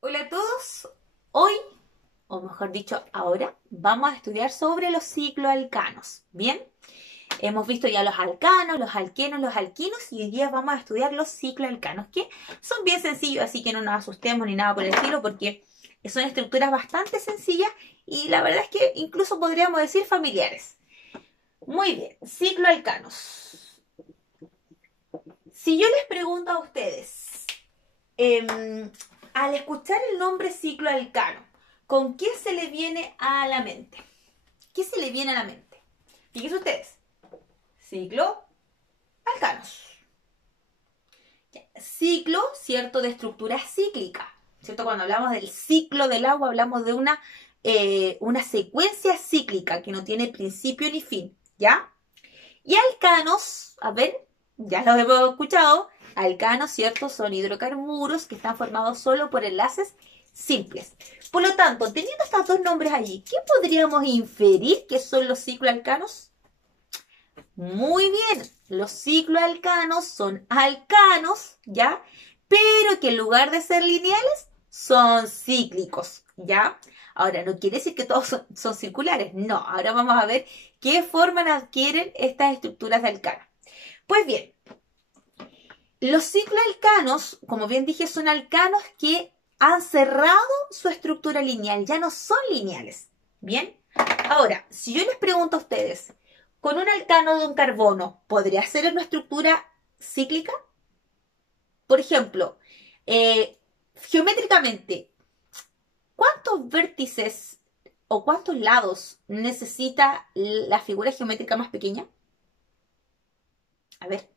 Hola a todos. Hoy, o mejor dicho, ahora vamos a estudiar sobre los cicloalcanos. Bien, hemos visto ya los alcanos, los alquenos, los alquinos y hoy día vamos a estudiar los cicloalcanos, que son bien sencillos, así que no nos asustemos ni nada por el estilo, porque son estructuras bastante sencillas y la verdad es que incluso podríamos decir familiares. Muy bien, cicloalcanos. Si yo les pregunto a ustedes, al escuchar el nombre cicloalcano, ¿con qué se le viene a la mente? ¿Qué se le viene a la mente? Fíjense ustedes. Ciclo, alcanos. Ciclo, ¿cierto? De estructura cíclica. ¿Cierto? Cuando hablamos del ciclo del agua, hablamos de una secuencia cíclica que no tiene principio ni fin. ¿Ya? Y alcanos, a ver, ya los hemos escuchado. Alcanos, ¿cierto? Son hidrocarburos que están formados solo por enlaces simples. Por lo tanto, teniendo estos dos nombres allí, ¿qué podríamos inferir que son los cicloalcanos? Muy bien, los cicloalcanos son alcanos, ¿ya? Pero que en lugar de ser lineales, son cíclicos, ¿ya? Ahora, no quiere decir que todos son circulares, no. Ahora vamos a ver qué forma adquieren estas estructuras de alcano. Pues bien, los cicloalcanos, como bien dije, son alcanos que han cerrado su estructura lineal, ya no son lineales. Bien, ahora, si yo les pregunto a ustedes, ¿con un alcano de un carbono podría ser una estructura cíclica? Por ejemplo, geométricamente, ¿cuántos vértices o cuántos lados necesita la figura geométrica más pequeña? A ver,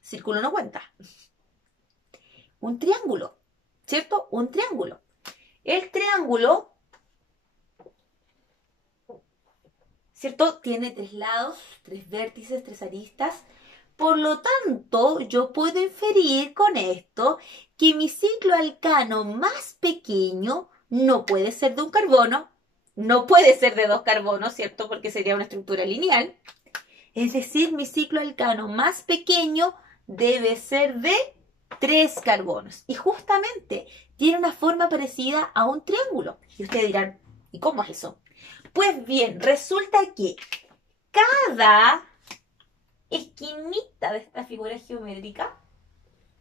círculo no cuenta. Un triángulo, ¿cierto? Un triángulo. El triángulo, ¿cierto? Tiene tres lados, tres vértices, tres aristas. Por lo tanto, yo puedo inferir con esto que mi cicloalcano más pequeño no puede ser de un carbono, no puede ser de dos carbonos, ¿cierto? Porque sería una estructura lineal. Es decir, mi cicloalcano más pequeño debe ser de tres carbonos. Y justamente tiene una forma parecida a un triángulo. Y ustedes dirán, ¿y cómo es eso? Pues bien, resulta que cada esquinita de esta figura geométrica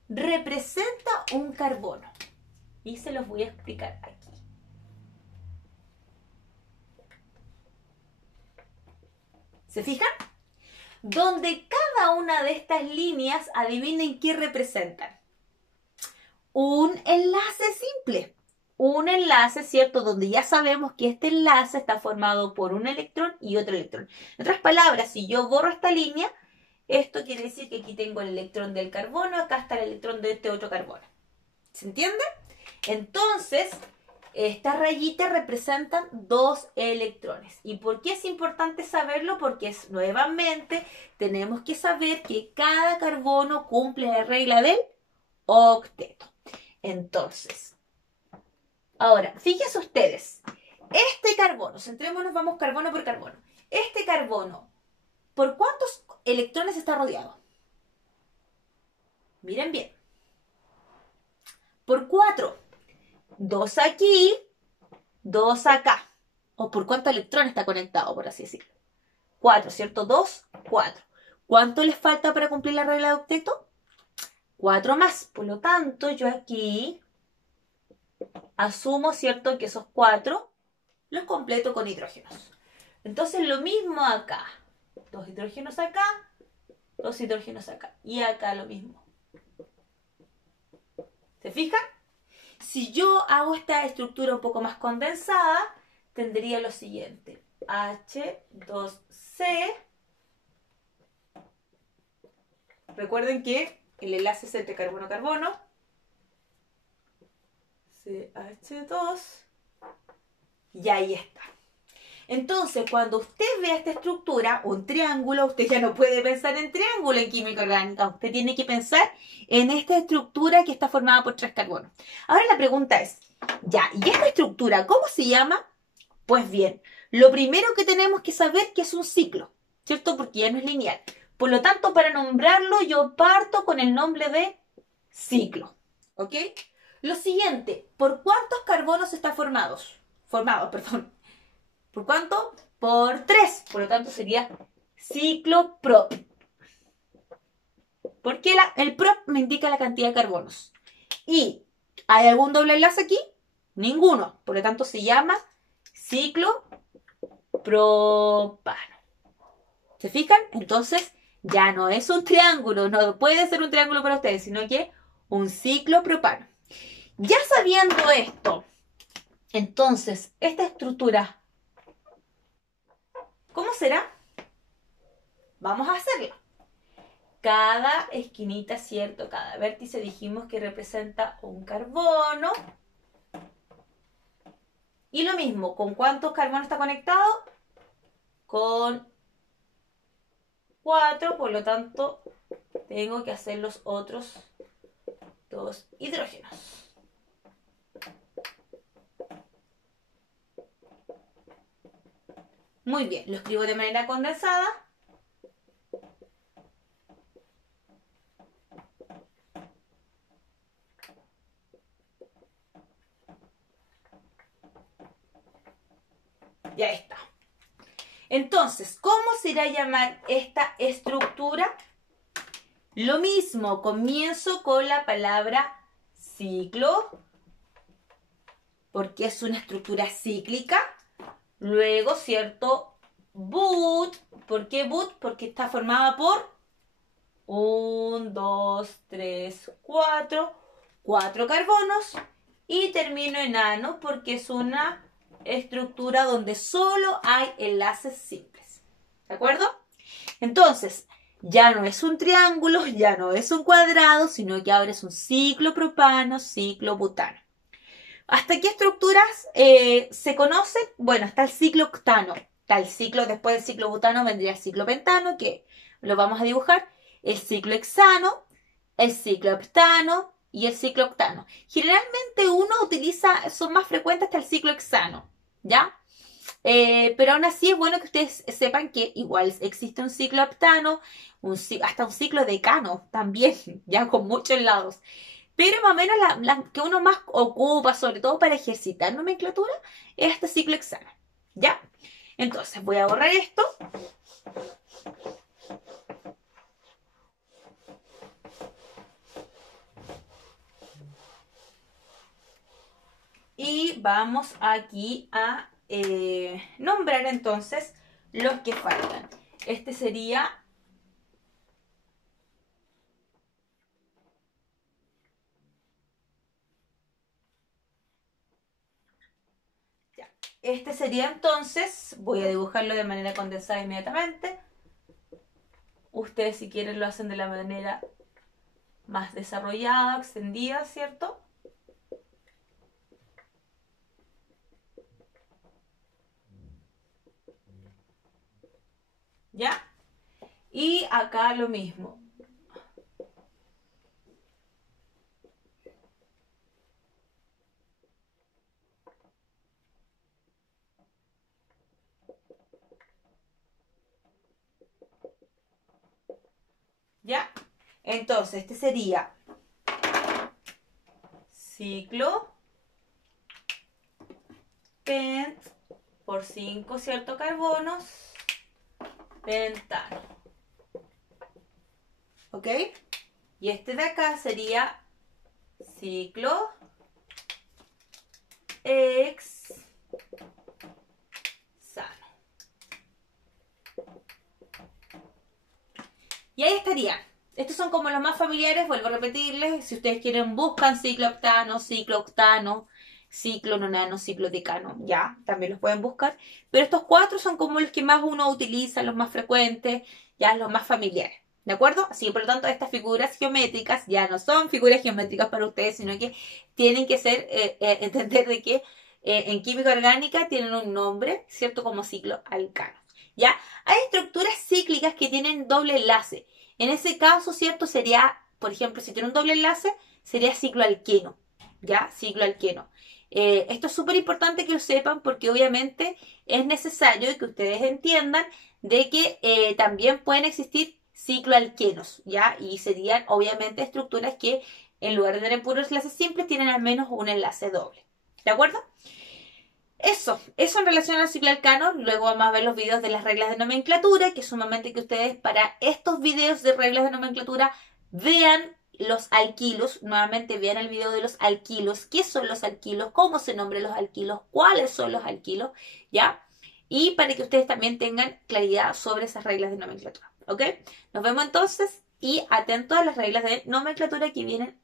representa un carbono. Y se los voy a explicar aquí. ¿Se fijan? Donde cada una de estas líneas, adivinen qué representan. Un enlace simple. Un enlace, ¿cierto? Donde ya sabemos que este enlace está formado por un electrón y otro electrón. En otras palabras, si yo borro esta línea, esto quiere decir que aquí tengo el electrón del carbono, acá está el electrón de este otro carbono. ¿Se entiende? Entonces, estas rayitas representan dos electrones. ¿Y por qué es importante saberlo? Porque nuevamente tenemos que saber que cada carbono cumple la regla del octeto. Entonces, ahora, fíjense ustedes, este carbono, centrémonos, vamos carbono por carbono. Este carbono, ¿por cuántos electrones está rodeado? Miren bien. Por 4. 2 aquí, 2 acá. ¿O por cuántos electrones está conectado, por así decirlo? 4, ¿cierto? 2, 4. ¿Cuánto les falta para cumplir la regla de octeto? 4 más. Por lo tanto, yo aquí asumo, ¿cierto?, que esos 4 los completo con hidrógenos. Entonces, lo mismo acá. 2 hidrógenos acá, 2 hidrógenos acá. Y acá lo mismo. ¿Se fijan? Si yo hago esta estructura un poco más condensada, tendría lo siguiente. H2C. Recuerden que el enlace es entre carbono-carbono. CH2. Y ahí está. Entonces, cuando usted vea esta estructura, un triángulo, usted ya no puede pensar en triángulo en química orgánica. Usted tiene que pensar en esta estructura que está formada por tres carbonos. Ahora la pregunta es, ya, ¿y esta estructura cómo se llama? Pues bien, lo primero que tenemos que saber que es un ciclo, ¿cierto? Porque ya no es lineal. Por lo tanto, para nombrarlo, yo parto con el nombre de ciclo. ¿Ok? Lo siguiente, ¿por cuántos carbonos está formado? Perdón. ¿Por cuánto? Por 3. Por lo tanto sería ciclo prop. Porque el prop me indica la cantidad de carbonos. ¿Y hay algún doble enlace aquí? Ninguno. Por lo tanto se llama ciclo propano. ¿Se fijan? Entonces ya no es un triángulo, no puede ser un triángulo para ustedes, sino que un ciclo propano. Ya sabiendo esto, entonces, esta estructura, ¿cómo será? Vamos a hacerla. Cada esquinita, ¿cierto? Cada vértice dijimos que representa un carbono. Y lo mismo, ¿con cuántos carbonos está conectado? Con 4, por lo tanto, tengo que hacer los otros 2 hidrógenos. Muy bien, lo escribo de manera condensada. Ya está. Entonces, ¿cómo se irá a llamar esta estructura? Lo mismo, comienzo con la palabra ciclo, porque es una estructura cíclica. Luego, ¿cierto? But. ¿Por qué but? Porque está formada por 1, 2, 3, 4. 4 carbonos. Y termino en ano porque es una estructura donde solo hay enlaces simples. ¿De acuerdo? Entonces, ya no es un triángulo, ya no es un cuadrado, sino que ahora es un ciclo propano, ciclo butano. ¿Hasta qué estructuras se conocen? Bueno, está el ciclo octano. Está el ciclo, después del ciclo butano vendría el ciclo pentano, que lo vamos a dibujar. El ciclo hexano, el ciclo heptano y el ciclo octano. Generalmente uno utiliza, son más frecuentes hasta el ciclo hexano, ¿ya? Pero aún así es bueno que ustedes sepan que igual existe un ciclo heptano, hasta un ciclo decano también, ya con muchos lados. Pero más o menos la que uno más ocupa, sobre todo para ejercitar nomenclatura, es este ciclo hexano, ¿ya? Entonces voy a borrar esto. Y vamos aquí a nombrar entonces los que faltan. Este sería entonces, voy a dibujarlo de manera condensada inmediatamente. Ustedes si quieren lo hacen de la manera más desarrollada, extendida, ¿cierto? ¿Ya? Y acá lo mismo. ¿Ya? Entonces, este sería ciclo pent por 5, ¿cierto? Carbonos, pentano. ¿Ok? Y este de acá sería ciclo hexano. Y ahí estarían. Estos son como los más familiares, vuelvo a repetirles. Si ustedes quieren, buscan ciclo octano, ciclo nonano, ciclo decano. Ya, también los pueden buscar. Pero estos 4 son como los que más uno utiliza, los más frecuentes, ya los más familiares. ¿De acuerdo? Así que por lo tanto estas figuras geométricas ya no son figuras geométricas para ustedes, sino que tienen que ser, entender de que en química orgánica tienen un nombre, ¿cierto? Como ciclo alcano. ¿Ya? Hay estructuras cíclicas que tienen doble enlace. En ese caso, ¿cierto? Sería, por ejemplo, si tiene un doble enlace, sería ciclo alqueno. ¿Ya? Ciclo alqueno. Esto es súper importante que lo sepan porque obviamente es necesario que ustedes entiendan de que también pueden existir cicloalquenos, ¿ya? Y serían obviamente estructuras que en lugar de tener puros enlaces simples, tienen al menos un enlace doble. ¿De acuerdo? Eso en relación al ciclo arcano. Luego vamos a ver los videos de las reglas de nomenclatura, que es sumamente que ustedes para estos videos de reglas de nomenclatura vean los alquilos. Nuevamente vean el video de los alquilos, qué son los alquilos, cómo se nombran los alquilos, cuáles son los alquilos, ¿ya? Y para que ustedes también tengan claridad sobre esas reglas de nomenclatura, ¿ok? Nos vemos entonces y atentos a las reglas de nomenclatura que vienen.